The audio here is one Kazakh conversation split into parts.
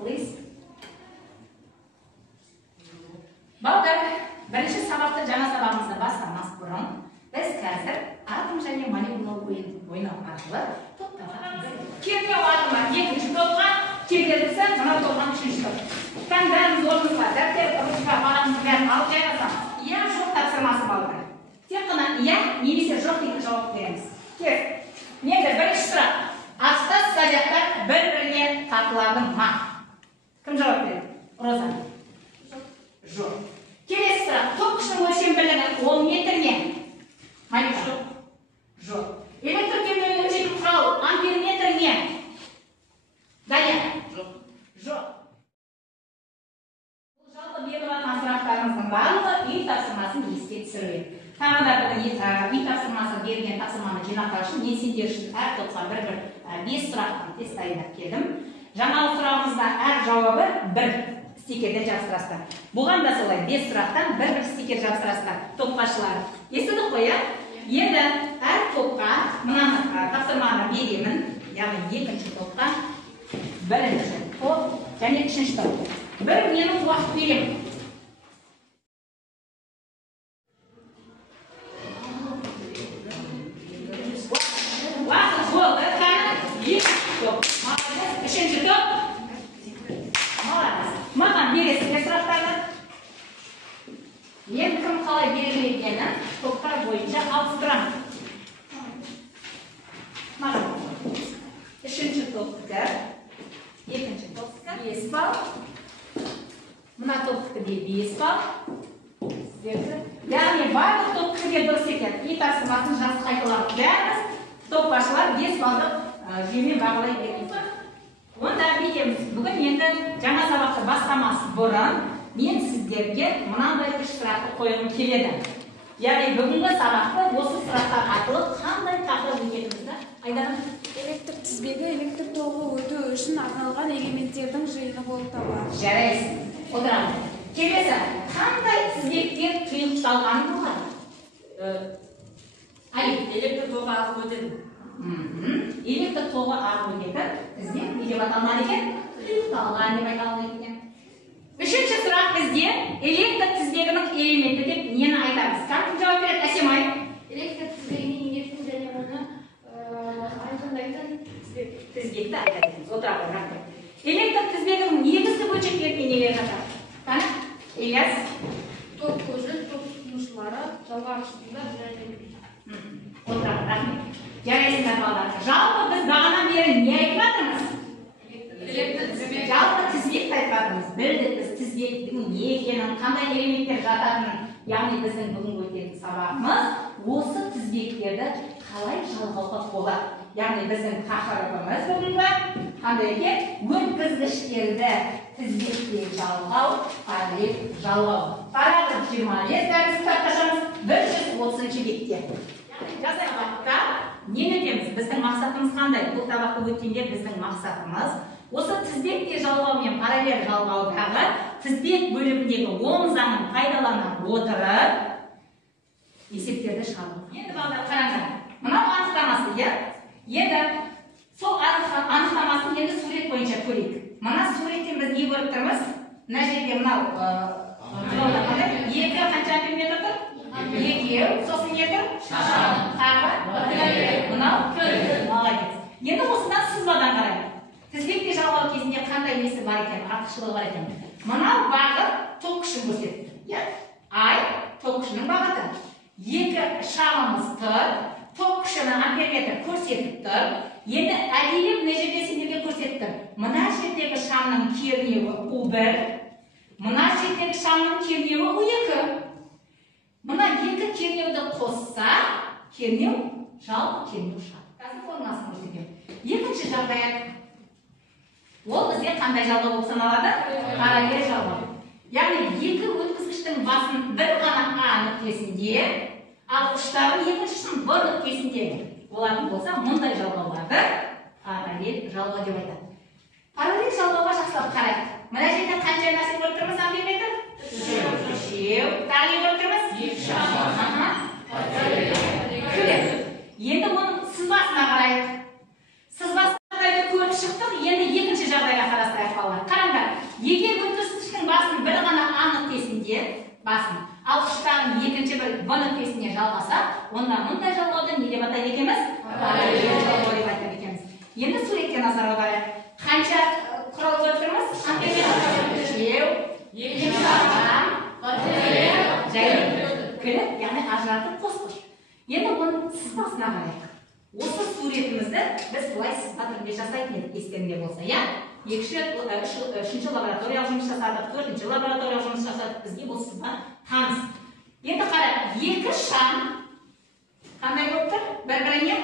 please. Балдар, бірінші сабақты жаңа сабағымызда бастамас бұрын, біз қазір атом және молекула ойнау арқылы топтарға келген атомға екінші топқа, келгендісі мына топқа үшінші топ. Тән бәріміз орнымызға, дәптер ұрысқа бағамызды бәрін алып жайғасамыз. Иә, жоқ тапсырмасы балдар. Тек қана иә, немесе жоқ деген жауап береміз. Кел, енді бірінші сұрақ. Астас стадияттар бір-біріне тартылады ма? Кім жауап береді? Роза. Жоқ. Келесі сұрақ. Топ күшінің өлшем бірлігі 10 метр ме? Малика. Жоқ. Электр кернеуінің өлшейтін құралы амперметр ме? Дая. Жоқ. Жоқ. Бұл жалпы беріліп жатқан сұрақтарымыздың барлығы үй тапсырмасын еске түсіреді. Тағы да үй тапсырмасы берген тапсырманы жинақтау үшін мен сендер үшін әр топқа бір-бір 5 сұрақтан тест дайындап келдім. Жаңағы сұрағымызда әр жауабы бір стикерден жабыстырасыздар. Бұған да солай 5 сұрақтан бір-бір стикер жабыстырасыздар топқашылар. Естідік қой, иә? Енді әр топқа мынаны тапсырманы беремін, яғни екінші топқа бірінші топ және үшінші топ. Бір минут уақыт беремін. Уақыт болды, қаны топ. Үшінші топ. Маған бересіңдер сұрақтарды. Мен кім қалай берілгенін топтар бойынша ауыстырамын. Маған үшінші топтікі, екінші топтікі 5 балл. Мына топтікі де 5 балл. Яғни барлық топтікі дұрыс екен. Үй тапсырмасын жақсы қайталап бәріміз топқашылар 5 балдық жүйемен бағалай береміз. Онда бетеміз. Бүгін енді жаңа сабақты бастамас бұрын мен сіздерге мынандай 3 сұрақты қойғым келеді. Яғни бүгінгі сабақты осы сұрақтар арқылы қандай тақырып өтетінімізді айданамыз. Электр тізбегі электр тоғы өту үшін арналған элементтердің жиыны болып табылады. Жарайсың. Отырамыз. Келесі, қандай тізбектер тұйықталғаны болады? Электр тоғы арқылы өтеді. Электр тоғы арқылы өтетін тізбек не деп аталынады екен? Тұйықталған деп аталынады екен. Үшінші сұрақ бізде электр тізбегінің элементі деп нені айтамыз? Кім жауап береді? Әсемай. Электр тізбегінің негізін және оны айқындайтын тізбекті айтамыз. Отырады, рахмет. Электр тізбегінің негізгі бөлшектеріне нелер жатады? Қане? Ильяс. топ көзі, топ тұтынушылары, жалғағыштылар және отырады, рахмет. Жарайсыңдар балалар. Жалпы біз бағанадан бері не айтып жатырмыз? Жалпы тізбекті айтып жатырмыз. Білдік біз тізбектің не екенін, қандай элементтер жататынын. Яғни біздің бүгінгі өтетін сабағымыз осы тізбектерді қалай жалғауға болады. Яғни біздің тақырыбымыз бүгінгі қандай екен? Өткізгіштерді тізбекте жалғау, параллель жалғау. Параграф 25 дәріс кітапташамыз 130 бетте. Жазай сабақта нені етеміз? Біздің мақсатымыз қандай? Бұл сабақты өткенде біздің мақсатымыз осы тізбекте жалғау мен параллель жалғаудағы тізбек бөлігіндегі оң заңын пайдалана отырып есептерді шығару. Енді балдар қараңдар. Мынау анықтамасы, иә? Енді сол анықтамасын енді сурет бойынша көрейік. Мына суреттен біз не көріп тұрмыз? Мына жерде мынау екі қанша амперметр тұр? Екеу, сосын не тұр? Тағы? Мынау? Молодец. Енді осыдан сызбадан қарайық. Тізбекте жалғау кезінде қандай несі бар екен, артықшылығы бар екен. Мынау бағыт ток күшін көрсетті. Ай ток күшінің бағыты. Екі шамымыз тұр, ток күшінің амперметр көрсетіп тұр. Енді әдейі мына жерде сендерге көрсетіп тұр. Мына жердегі шамның кернеуі U1, мына жердегі шамның кернеуі U2. Мына екі кернеуді қосса, кернеу жалпы кернеу шығады. Қазір формасын көрсетемін. Екінші жағдаят. Ол бізде қандай жалғау болып саналады? Параллель жалғау. Яғни екі өткізгіштің басын бір ғана А нүктесінде, ал ұштарын екіншісінің Б нүктесінде болатын болса, мұндай жалғауларды параллель жалғау деп айтады. Параллель жалғауға жақсылап қарайық. Мына жерде қанша нәрсе көріп тұрмыз амперметр? Үшеу. Тағы не көріп тұрмыз? Енді оның сызбасына қарайық. Сызбасына көріп шықтық, енді екінші жағдайға қарастырайық балалар. егер бүктіргіштің басын бір ғана А нүктесінде басын, ал ұштағын екінші бір В нүктесіне жалғаса, онда мұндай жалғауды не деп атайды екенбіз? Параллель жалғау деп айтады екенбіз. Енді суретке назар аударайық. Қанша құрал көріп тұрмыз? Үшеу, яғни ажыратып қосқыш. Енді оның сызбасына қарайық. Осы суретімізді біз былай сызба түрінде жасайтын едік, естеріңде болса, иә? Үшінші лабораториялық жұмыс жасадық, төртінші лабораториялық жұмыс жасадық, бізге бұл сызба таныс. Енді қарайық, екі шам қандай болып тұр? Бір-біріне?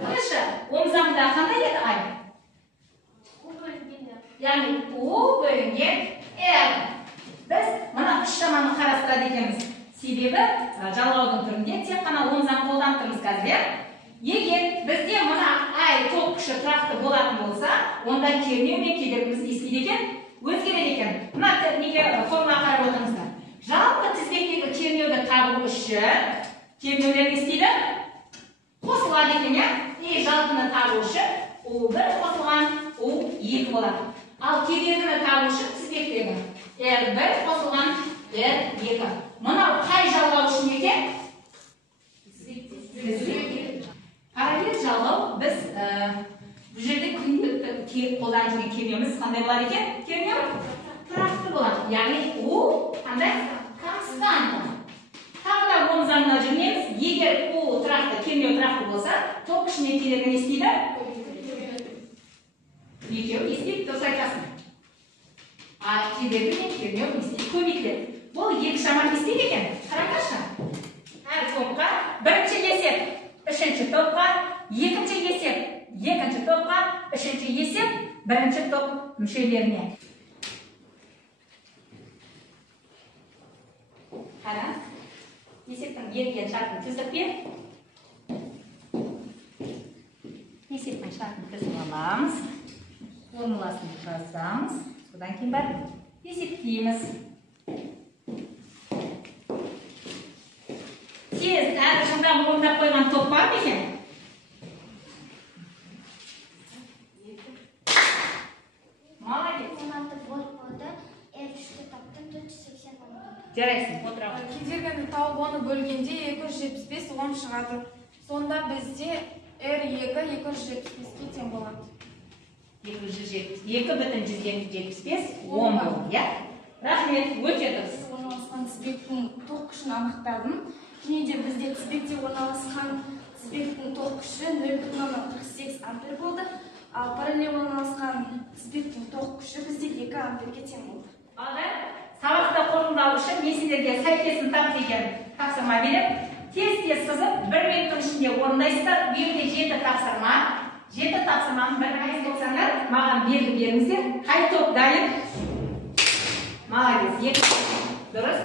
Қанша? Оң жағында қандай еді ай? Яғни У бөлінген Р. Біз мына үш шаманы қарастырады екенбіз. Себебі жалғаудың түрінде тек қана оң заң қолданып тұрмыз қазір. Егер бізде мына ай ток күші тұрақты болатын болса, онда кернеу мен кедергіміз не істейді екен? Өзгереді екен. Мына неге формула қарап отырыңыздар. Жалпы тізбектегі кернеуді табу үшін кернеулер не істейді? Қосылады екен, иә? И жалпыны табу үшін U1 қосылған U2 болады. Ал кедергіні табу үшін тізбектегі R1 қосылған R2. Мынау қай жалғау үшін екен? Параллель жалғау біз бұл жерде күнделікті қолданып жүрген кернеуіміз қандай болады екен? Кернеу тұрақты болады. Яғни U қандай? Константа. Тағы да оң заңына жүрмеміз. Егер U тұрақты, кернеу тұрақты болса, ток күшіне кедергі не істейді? Екеуі не істейді? Дұрыс айтасың. А кедергі мен кернеу не істейді? Көбейтіледі. Бұл екі шама не істейді екен? Қараңдаршы. Әр топқа бірінші есеп үшінші топқа, екінші есеп екінші топқа, үшінші есеп бірінші топ мүшелеріне. Қара, есептің берілген шартын түзіп бер. Есептің шартын түзіп аламыз. Формуласын жазамыз. Содан кейін бар есептейміз. Тез әр шындап орындап қойған топ бар ма екен? Молодец. 16 volt болды, R3-ті таптым, 480 болды. Жарайсың, отырамын. Кедергіні тауып оны бөлгенде 275 10 шығады. Сонда бізде R2 275-ке тең болады. 2,175 10 болды, иә? Рахмет, өте дұрыс. Орналасқан тізбектің ток күшін анықтадым. Және де бізде тізбекте орналасқан тізбектің ток күші 0,48 ампер болды. Ал параллель орналасқан тізбектің ток күші бізде 2 амперге тең болды. Сабақта қорытындылау үшін мен сіздерге сәйкесін тап деген тапсырма беріп, тез сызып 1 минуттың ішінде орындайсыздар. Bu yerде 7 тапсырма. 7 тапсырманы бір қайсы болсаңдар, маған белгі беріңіздер. Қай топ дайын? Молодец. Дұрыс.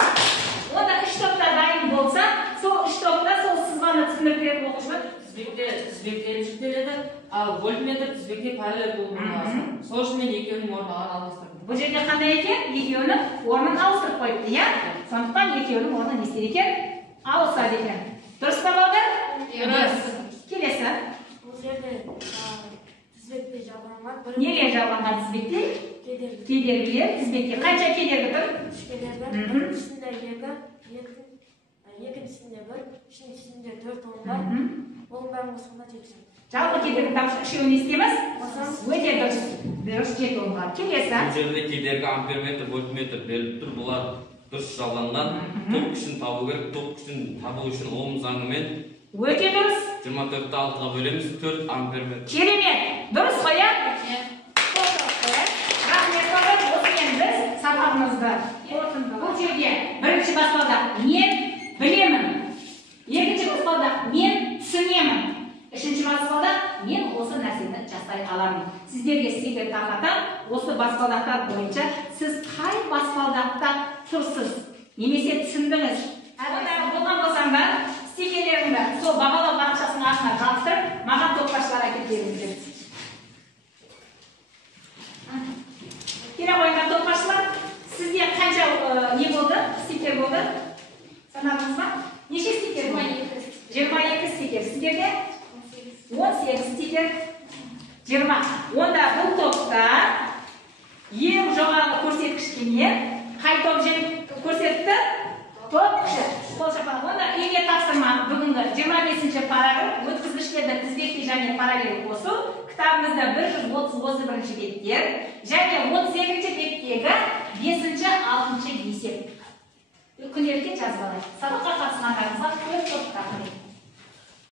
Онда 3 топта дайын болса, сол 3 топта сол сызбаны түсіндіріп беретін оқушылар. Тізбекте жүктеледі, ал вольтметр тізбекте параллель болып орналасқан. Сол үшін мен екеуінің орнын алмастырдым. Бұл жерде қандай екен? Екеуінің орнын ауыстырып қойыпты, иә? Сондықтан екеуінің орны не істейді екен? Ауысады екен. Дұрыс па балдар? Дұрыс. Келесі. Бұл жерде тізбекте жалғанған Неге жалғанған тізбекте? Кедергілер тізбекте. Қанша кедергі тұр? 3 кедергі, біріншісінде 2, екіншісінде 1, үшіншісінде 4 оң бар. Оның бәрін қосқанда 70. Жалпы кедергі тапшы үшеуін естеміз? Өте дұрыс. Дұрыс 7 оңға. Келесі. Бұл жерде кедергі амперметр, вольтметр беріліп тұр. Бұлар дұрыс жалғанған. Ток күшін табу керек. Ток күшін табу үшін Ом заңымен Өте дұрыс. 24-ті 6-ға бөлеміз, 4 амперметр. Керемет. Дұрыс қоя? Рахмет балдар. Осымен біз сабағымызды бұл жерде бірінші баспалдақ мен білемін. Екінші баспалдақ мен түсінемін. Үшінші баспалдақ мен осы нәрсені жасай аламын. Сіздерге істеуге тақатам, осы баспалдақтар бойынша сіз қай баспалдақта тұрсыз, немесе түсіндіңіз. Болған болсаңдар, стикерлеріңді сол бағалау парақшасының астына жабыстырып, маған топташылар әкеліп беріңіздер. Келе қойған топташылар, сізде қанша не болды? Стикер болды? Санадыңыз ба? Неше стикер болды? 22 стикер. Сіздерде 18 стикер. 20. Онда бұл топта ең жоғарғы көрсеткішке не? Қай топ көрсетті? Топ күші. Қол шапалақ. Онда үйге тапсырма бүгінгі 25-ші параграф өткізгіштерді тізбектей және параллель қосу. Кітабымызда 131-ші беттер және 32-ші беттегі 5-ші, 6-ші есеп. Күнделікке жазып алайық. Сабаққа қатысқандарыңызға көп рахмет.